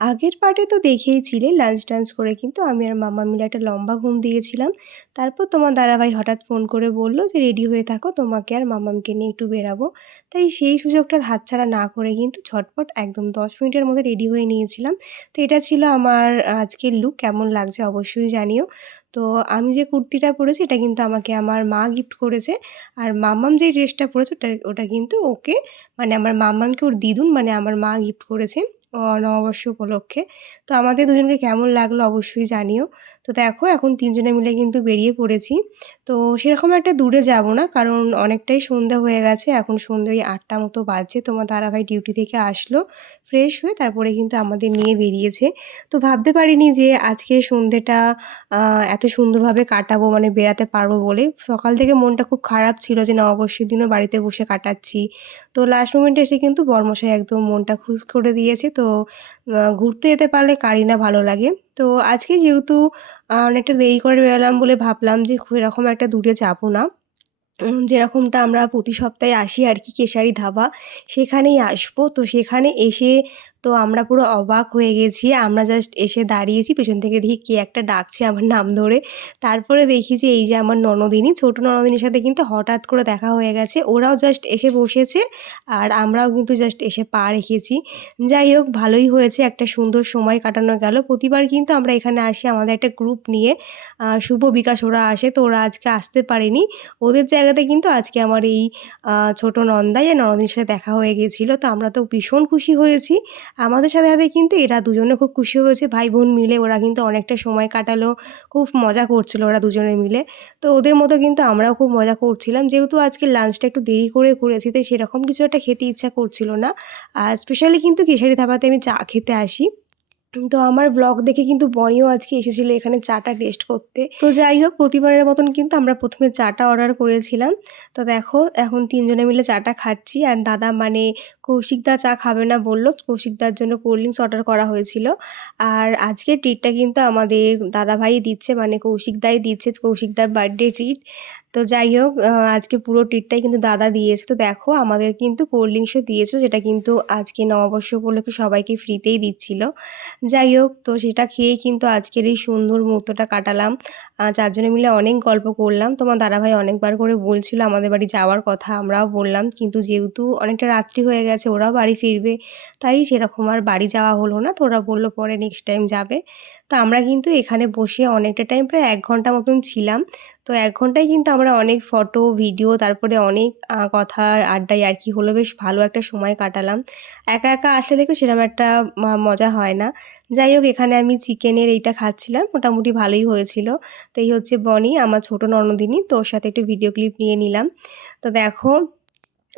আগের পার্টে তো দেখেইছিলে লাঞ্চ টাঞ্চ করে কিন্তু আমি আর মাম্মা মিলে একটা লম্বা ঘুম দিয়েছিলাম। তারপর তোমার দাদাভাই হঠাৎ ফোন করে বলল যে, "রেডি হয়ে থাকো, তোমাকে আর মাম্মামকে নিয়ে একটু বেরাবো।" তাই সেই সুযোগটার হাতছাড়া না করে কিন্তু ঝটপট একদম ১০ মিনিটের মধ্যে রেডি হয়ে নিয়েছিলাম। তো এটা ছিল আমার আজকের লুক। কেমন লাগছে অবশ্যই জানিও। তো আমি যে কুর্তিটা পরেছি এটা কিন্তু আমাকে আমার মা গিফট করেছে। আর মাম্মাম যেই ড্রেসটা পরেছে ওটা কিন্তু ওকে মানে আমার মাম্মামকে ওর দিদুন মানে আমার মা গিফট করেছে। নববর্ষ উপলক্ষে। তো আমাদের দুজনকে কেমন লাগলো অবশ্যই জানিও। তো দেখো এখন ৩ জনে মিলে কিন্তু বেরিয়ে পড়েছি। তো সেরকম একটা দূরে যাব না কারণ অনেকটাই সন্ধ্যা হয়ে গেছে। এখন সন্ধ্যে ওই ৮টা মতো বাজছে। তোমার দাদাভাই ডিউটি থেকে আসলো। ফ্রেশ হয়ে তারপরে কিন্তু আমাদের নিয়ে বেরিয়েছে। তো ভাবতে পারিনি যে আজকে সন্ধ্যেটা আ এত সুন্দরভাবে কাটাবো মানে বেড়াতে পারবো বলে। সকাল থেকে মনটা খুব খারাপ ছিল যে নববর্ষের দিনও বাড়িতে বসে কাটাচ্ছি। তো লাস্ট মোমেন্টে এসে কিন্তু বরমশাই একদম মনটা খুশ করে দিয়েছে। তো ঘুরতে যেতে পারলে কারই না ভালো লাগে। তো আজকে যেহেতু অনেকটা দেরি করে বেরোলাম বলে ভাবলাম যে খুব এরকম একটা দূরে যাবো না। যেরকমটা আমরা প্রতি সপ্তাহে আসি আরকি কেশারি ধাবা, সেখানেই আসবো। তো সেখানে এসে তো আমরা পুরো অবাক হয়ে গেছি। আমরা জাস্ট এসে দাঁড়িয়েছি, পেছন থেকে দেখি কে একটা ডাকছে আমার নাম ধরে। তারপরে দেখি যে এই যে আমার ননদিনী, ছোট ননদিনীর সাথে কিন্তু হঠাৎ করে দেখা হয়ে গেছে। ওরাও জাস্ট এসে বসেছে আর আমরাও কিন্তু জাস্ট এসে পা রেখেছি। যাই হোক ভালোই হয়েছে, একটা সুন্দর সময় কাটানো গেল। প্রতিবার কিন্তু আমরা এখানে আসি আমাদের একটা গ্রুপ নিয়ে। শুভ বিকাশ ওরা আসে, তো ওরা আজকে আসতে পারেনি। ওদের জায়গাতে কিন্তু আজকে আমার এই ছোট নন্দাই আর ননদিনীর সাথে দেখা হয়ে গিয়েছিল। তো আমরা তো ভীষণ খুশি হয়েছি। আমাদের সাথে, সাথে কিন্তু এরা দুজনে খুব খুশি হয়েছে। ভাই-বোন মিলে ওরা কিন্তু অনেকটা সময় কাটালো। খুব মজা করছিল ওরা দুজনে মিলে। তো ওদের মতো কিন্তু আমরাও খুব মজা করছিলাম। যেহেতু আজকে লাঞ্চটা একটু দেরি করে করেছি, তাই সেরকম কিছু একটা খেতে ইচ্ছা করছিল না। আর স্পেশালি কিন্তু কেশারি ধাবাতে আমি চা খেতে আসি। তো আমার ব্লগ দেখে কিন্তু বনিও আজকে এসেছিল এখানে চাটা টেস্ট করতে। তো যাই হোক প্রতিবারের মতন কিন্তু আমরা ১ম এ চাটা অর্ডার করেছিলাম। তো দেখো এখন ৩ জনে মিলে চাটা খাচ্ছি। আর দাদা মানে কৌশিকদা চা খাবে না বলল। কৌশিকদার জন্য কোল্ড ড্রিংকস অর্ডার করা হয়েছিল। আর আজকের ট্রিটটা কিন্তু আমাদের দাদাভাই দিচ্ছে মানে কৌশিকদাই দিচ্ছে। কৌশিকদার বার্থডে ট্রিট। তো যাই হোক আজকে পুরো ট্রিটটাই কিন্তু দাদা দিয়েছে। তো দেখো আমাদের কিন্তু কোল্ড ড্রিংকসও দিয়েছে, যেটা কিন্তু আজকে নববর্ষ উপলক্ষে সবাইকে ফ্রিতেই দিচ্ছিল। যাই হোক তো সেটা খেয়েই কিন্তু আজকের এই সুন্দর মুহূর্তটা কাটালাম। ৪ জনে মিলে অনেক গল্প করলাম। তোমার দাদাভাই অনেকবার করে বলছিল আমাদের বাড়ি যাওয়ার কথা, আমরাও বললাম। কিন্তু যেহেতু অনেকটা রাত্রি হয়ে গেছে, ওরাও বাড়ি ফিরবে, তাই সেরকম আর বাড়ি যাওয়া হলো না। তো ওরা বলল পরে নেক্সট টাইম যাবে। তো আমরা কিন্তু এখানে বসে অনেকটা টাইম প্রায় ১ ঘন্টা মতন ছিলাম। তো ১ ঘন্টায় কিন্তু আমরা অনেক ফটো, ভিডিও তারপরে অনেক কথা, আড্ডা, ইয়ার্কি হলো। বেশ ভালো একটা সময় কাটালাম। একা, একা আসলে দেখো সেরকম একটা মজা হয় না। যাই হোক এখানে আমি চিকেনের এইটা খাচ্ছিলাম। মোটামুটি ভালোই হয়েছিল। তো এই হচ্ছে বনি, আমার ছোট ননদিনী। তো ওর সাথে একটু ভিডিও ক্লিপ নিয়ে নিলাম। তো দেখো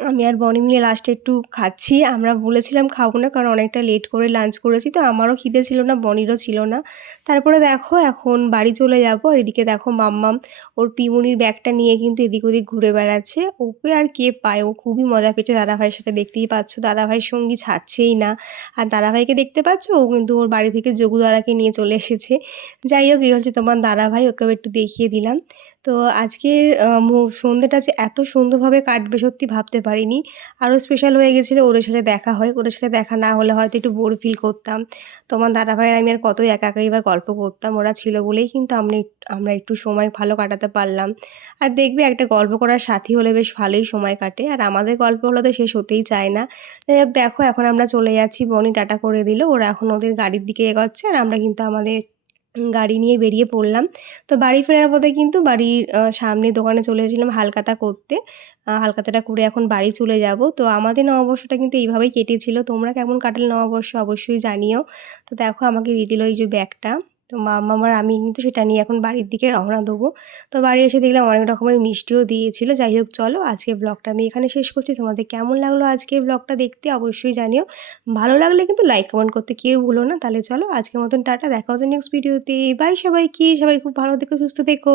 আমি আর বনি মিলে লাস্টে একটু খাচ্ছি। আমরা বলেছিলাম খাবো না কারণ অনেকটা লেট করে লাঞ্চ করেছি। তো আমারও খিদে ছিল না, বনিরও ছিল না। তারপরে দেখো এখন বাড়ি চলে যাবো। আর এদিকে দেখো মাম্মাম ওর পিউনির ব্যাগটা নিয়ে কিন্তু এদিক ওদিক ঘুরে বেড়াচ্ছে। ওকে আর কে পায়? ও খুবই মজা পেয়েছে দাদাভাইয়ের সাথে, দেখতেই পাচ্ছ। দাদাভাইয়ের সঙ্গী ছাড়ছেই না। আর দাদাভাইকে দেখতে পাচ্ছ? ও কিন্তু ওর বাড়ি থেকে যোগু দাদাকে নিয়ে চলে এসেছে। যাই হোক এই হচ্ছে তোমার দাদাভাই, ওকেও একটু দেখিয়ে দিলাম। তো আজকের সন্ধ্যেটা যে এত সুন্দরভাবে কাটবে সত্যি ভাবতে পারিনি। আরও স্পেশাল হয়ে গেছিলো ওদের সাথে দেখা হয়। ওদের সাথে দেখা না হলে হয়তো একটু বোর ফিল করতাম। তোমার দাদাভাই আর আমি আর কতই একা একাই বা গল্প করতাম। ওরা ছিল বলেই কিন্তু আমরা একটু সময় ভালো কাটাতে পারলাম। আর দেখবে একটা গল্প করার সাথী হলে বেশ ভালোই সময় কাটে। আর আমাদের গল্পগুলো তো শেষ হতেই চায় না। যাই হোক দেখো এখন আমরা চলে যাচ্ছি। বনি টাটা করে দিল। ওরা এখন ওদের গাড়ির দিকে এগোচ্ছে আর আমরা কিন্তু আমাদের গাড়ি নিয়ে বেরিয়ে পড়লাম। তো বাড়ি ফেরার পথে কিন্তু বাড়ির সামনে দোকানে চলে এসেছিলাম হালখাতা করতে। হালখাতাটা করে এখন বাড়ি চলে যাব। তো আমাদের নববর্ষটা কিন্তু এইভাবেই কেটেছিল। তোমরা কেমন কাটালে নববর্ষ অবশ্যই জানিও। তো দেখো আমাকে দিয়ে দিল এই যে ব্যাগটা। তো মাম্মাম আর আমি কিন্তু সেটা নিয়ে এখন বাড়ির দিকে রওনা দেবো। তো বাড়ি এসে দেখলাম অনেক রকমের মিষ্টিও দিয়েছিল। যাই হোক চলো আজকের ব্লগটা আমি এখানে শেষ করছি। তোমাদের কেমন লাগলো আজকের ব্লগটা দেখতে অবশ্যই জানিও। ভালো লাগলে কিন্তু লাইক কমেন্ট করতে কেউ ভুলো না। তাহলে চলো আজকের মতন টাটা, দেখা হচ্ছে নেক্সট ভিডিওতে। বাই সবাইকে, সবাই খুব ভালো থেকো, সুস্থ থেকো।